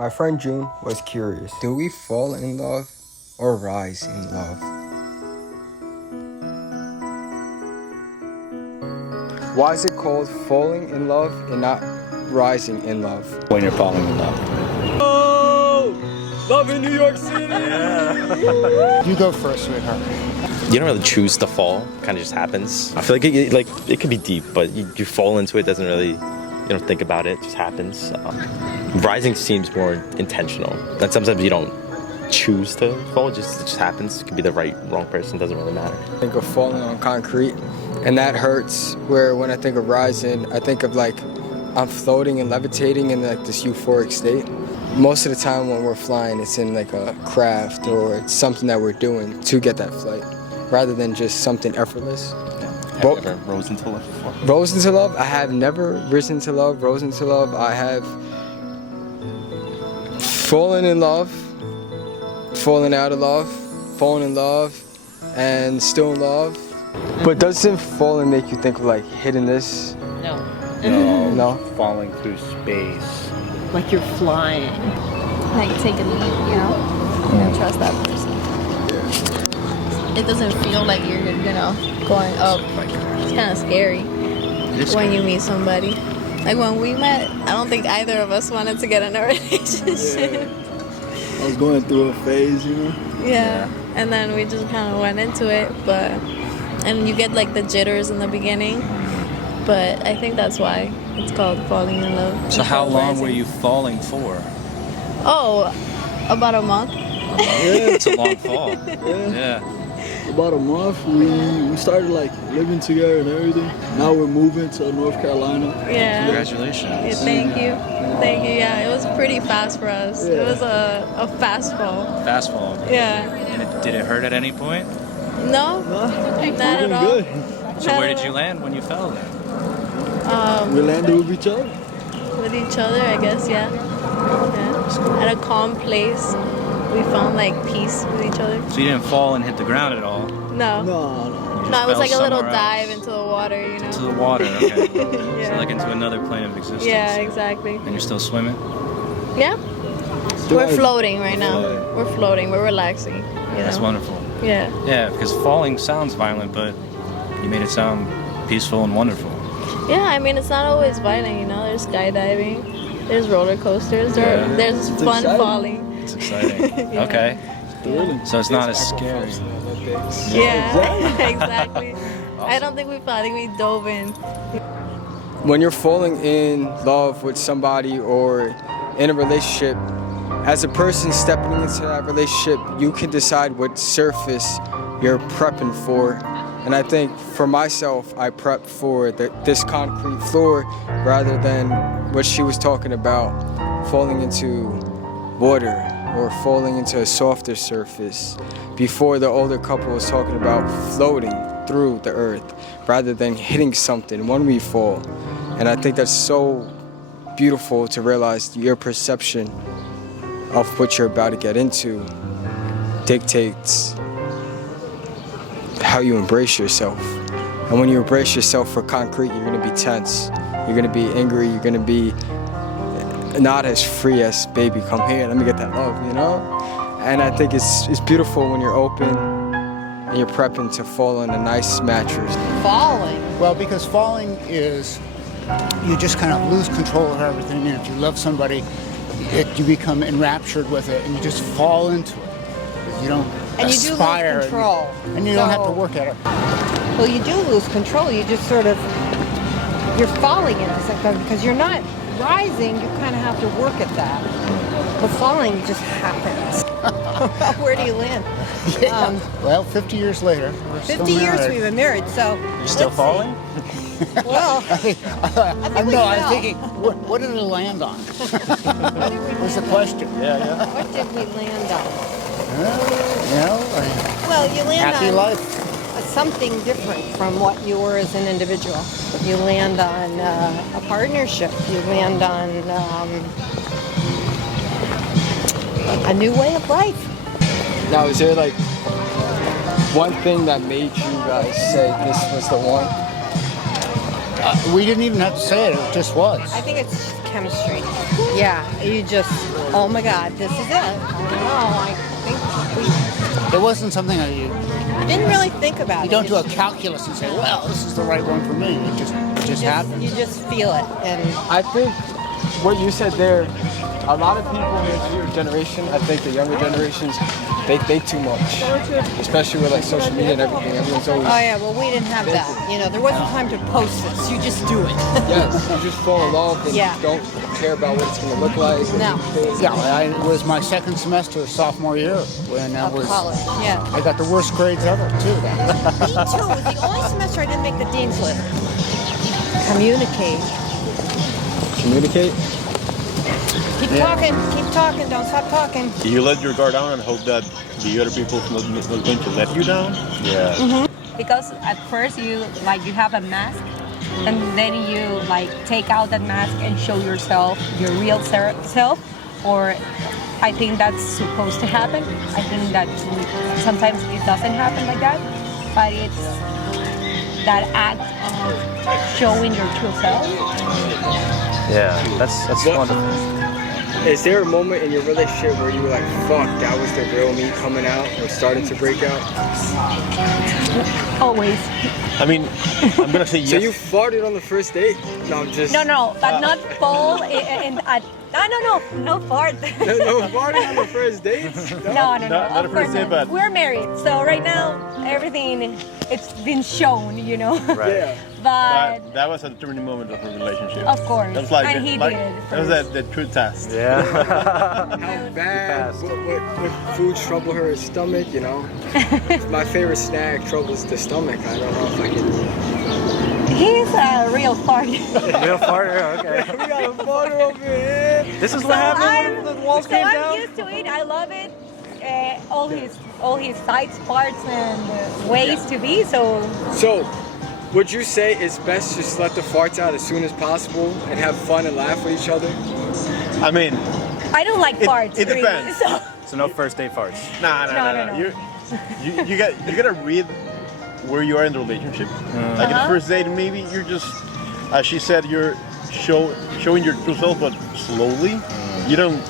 My friend June was curious. Do we fall in love or rise in love? Why is it called falling in love and not rising in love? When you're falling in love. Oh! Love in New York City! Yeah. You go first, sweetheart. You don't really choose to fall. It kind of just happens. I feel like it could be deep, but you fall into it. Doesn't really, you don't think about it. It just happens. Rising seems more intentional. And sometimes you don't choose to fall. It just happens. It could be the right, wrong person. Doesn't really matter. I think of falling on concrete, and that hurts. Where when I think of rising, I think of like I'm floating and levitating in like this euphoric state. Most of the time when we're flying, it's in like a craft or it's something that we're doing to get that flight, rather than just something effortless. Have you ever rose into love before? Rose into love? I have never risen to love, rose into love. I have fallen in love, fallen out of love, fallen in love, and still in love. But doesn't falling make you think of like hiddenness? No. No? Falling through space. Like you're flying. Like take a leap, you know? You don't trust that person. It doesn't feel like you're, going up. It's kind of scary when you meet somebody. Like when we met, I don't think either of us wanted to get in a relationship. Yeah. I was going through a phase, you know? Yeah. And then we just kind of went into it, and you get like the jitters in the beginning, but I think that's why it's called falling in love. So how long were you falling for? Oh, about a month. It's a long fall. Yeah. About a month, we started like living together and everything. Now we're moving to North Carolina. Yeah. Congratulations. Yeah, thank you. Thank you. Yeah, it was pretty fast for us. Yeah. It was a fast fall. Fast fall. Yeah. And did it hurt at any point? No, not at all. Good. So where did you land when you fell then? We landed with each other. With each other, I guess, yeah. At a calm place. We found like peace with each other. So you didn't fall and hit the ground at all? No. No. You No, it was just like a fell little somewhere dive else. into the water, To the water, okay. Yeah. So like into another plane of existence. Yeah, exactly. And you're still swimming? Yeah. We're floating right now. Floating. We're floating. We're relaxing. You That's know? wonderful. Yeah. Yeah, because falling sounds violent, but you made it sound peaceful and wonderful. Yeah, I mean, it's not always violent, you know. There's skydiving. There's roller coasters. Yeah. There's It's fun exciting. falling. It's exciting. Yeah. Okay. Thrilling. So it's not as scary. Yeah, exactly. I don't think we fell. I think we dove in. When you're falling in love with somebody or in a relationship, as a person stepping into that relationship, you can decide what surface you're prepping for. And I think for myself, I prep for this concrete floor rather than what she was talking about, falling into water or falling into a softer surface. Before, the older couple was talking about floating through the earth rather than hitting something when we fall. And I think that's so beautiful to realize your perception of what you're about to get into dictates how you embrace yourself. And when you embrace yourself for concrete, you're gonna be tense, you're gonna be angry, you're gonna be not as free as baby, come here, let me get that love, you know? And I think it's beautiful when you're open and you're prepping to fall on a nice mattress. Falling. Well, because falling is, you just kind of lose control of everything. And if you love somebody, you become enraptured with it and you just fall into it. You don't And you do lose aspire. control. And you don't have to So- work at it. Well, you do lose control. You just sort of, you're falling into something because you're not rising. You kind of have to work at that. But falling just happens. Where do you land? Yeah. Well, 50 years later, we're 50 still years married. we've been married, so. You're still let's see. falling? Well, we No, I'm fell. thinking, what did it land on? Was the question. Yeah. what did we land on? You know, Well, you land happy on life. something different from what you were as an individual. You land on a partnership. You land on a new way of life. Now, is there like one thing that made you guys say this was the one? We didn't even have to say it, it just was. I think it's chemistry. Yeah, you just, oh my God, this is it. I don't know. I think It wasn't something that you didn't really think about it. don't do a calculus and say, well, this is the right one for me. It just happens. You just feel it, and I think what you said there, a lot of people in your generation, I think the younger generations, they think too much. Especially with like social media and everything. Everyone's always, oh yeah, well we didn't have that. You know, there wasn't time to post this. You just do it. yes, you just fall in love and Yeah. don't care about what it's going to look like. No. Yeah, it was my second semester sophomore year when I Of was. college. Yeah. I got the worst grades ever too. Me too. It was the only semester I didn't make the dean's list. Communicate. Communicate. Keep talking, don't stop talking. You let your guard down and hope that the other people's not going to let you down. Yeah. Because at first you have a mask, and then you like take out that mask and show yourself, your real self. Or I think that's supposed to happen. I think that sometimes it doesn't happen like that, but it's that act of showing your true self. Yeah, that's fun. Is there a moment in your relationship where you were like, fuck, that was the real me coming out or starting to break out? Always. I mean, I'm gonna say yes. So you farted on the first date? No, I'm just... No, but not fall in at. No fart. No farting on the first date? No. Not Of a course first date, not. but- We're married, so right now everything it's been shown, you know. Right. Yeah. But That was a turning moment of our relationship. of course, That was like, and he like did. that was the true test. Yeah. How bad? What foods trouble her stomach, you know? My favorite snack troubles the stomach. I don't know if I can... He's a real party. Real farter, okay. We got a farter over here! This is what happened when the walls came I'm down? used to it. I love it. All his sides, parts, and ways to be. So So, would you say it's best just let the farts out as soon as possible and have fun and laugh with each other? I mean, I don't like parts. it really, depends. so- So no first date farts. no. No. You gotta read where you are in the relationship. Like in the first date, maybe you're just, as she said, you're showing your true self, but slowly. You don't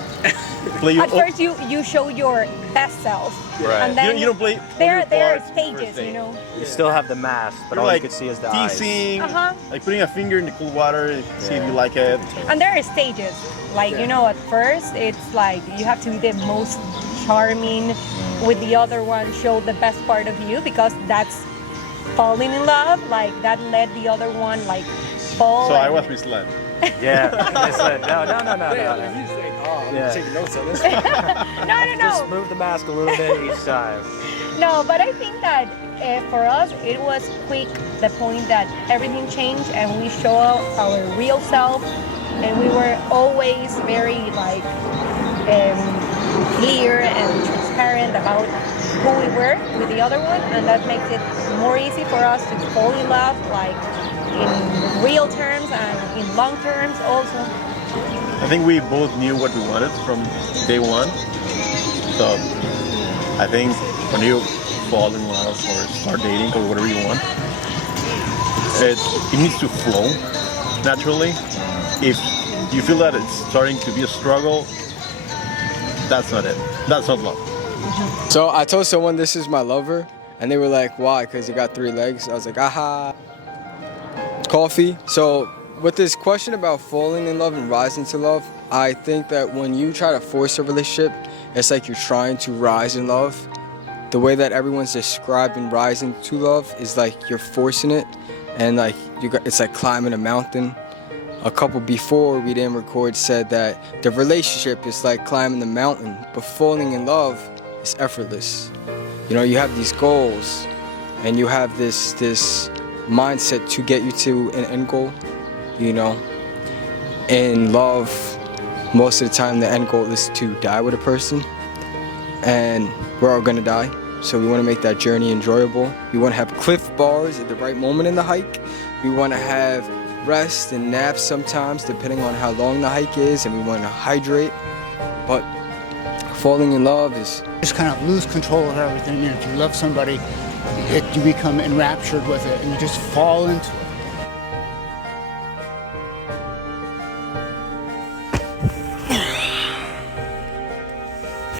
play your At first, you show your best self, Right. and then you don't play. there all your are parts in the first stages, date. you know. You still have the mask, but You're all like you can see is the eyes. teasing, Uh-huh. like putting a finger in the cool water, see if you like it. And there are stages. Like, you know, at first, it's like you have to be the most charming with the other one, show the best part of you, because that's falling in love. Like, that let the other one, like, fall. So I and- was misled. Yeah. I said, no. He's like, oh, I'm Yeah. taking notes on this. No. Just move the mask a little bit each time. No, but I think that for us, it was quick, the point that everything changed and we show our real self, and we were always very like clear and transparent about who we were with the other one, and that makes it more easy for us to fall in love, like in real terms and in long terms also. I think we both knew what we wanted from day one. So I think when you fall in love or start dating or whatever you want, it needs to flow naturally. If you feel that it's starting to be a struggle, that's not it. That's not love. So I told someone this is my lover, and they were like, why? Because he got 3 legs. I was like, aha. Coffee. So with this question about falling in love and rising to love, I think that when you try to force a relationship, it's like you're trying to rise in love. The way that everyone's describing rising to love is like you're forcing it, and like it's like climbing a mountain. A couple before we didn't record said that the relationship is like climbing the mountain, but falling in love is effortless. You know, you have these goals, and you have this mindset to get you to an end goal. You know, in love, most of the time the end goal is to die with a person, and we're all gonna die. So we want to make that journey enjoyable. We want to have cliff bars at the right moment in the hike. We want to have rest and naps sometimes, depending on how long the hike is, and we want to hydrate. But falling in love is Just kind of lose control of everything. And if you love somebody, you become enraptured with it, and you just fall into it.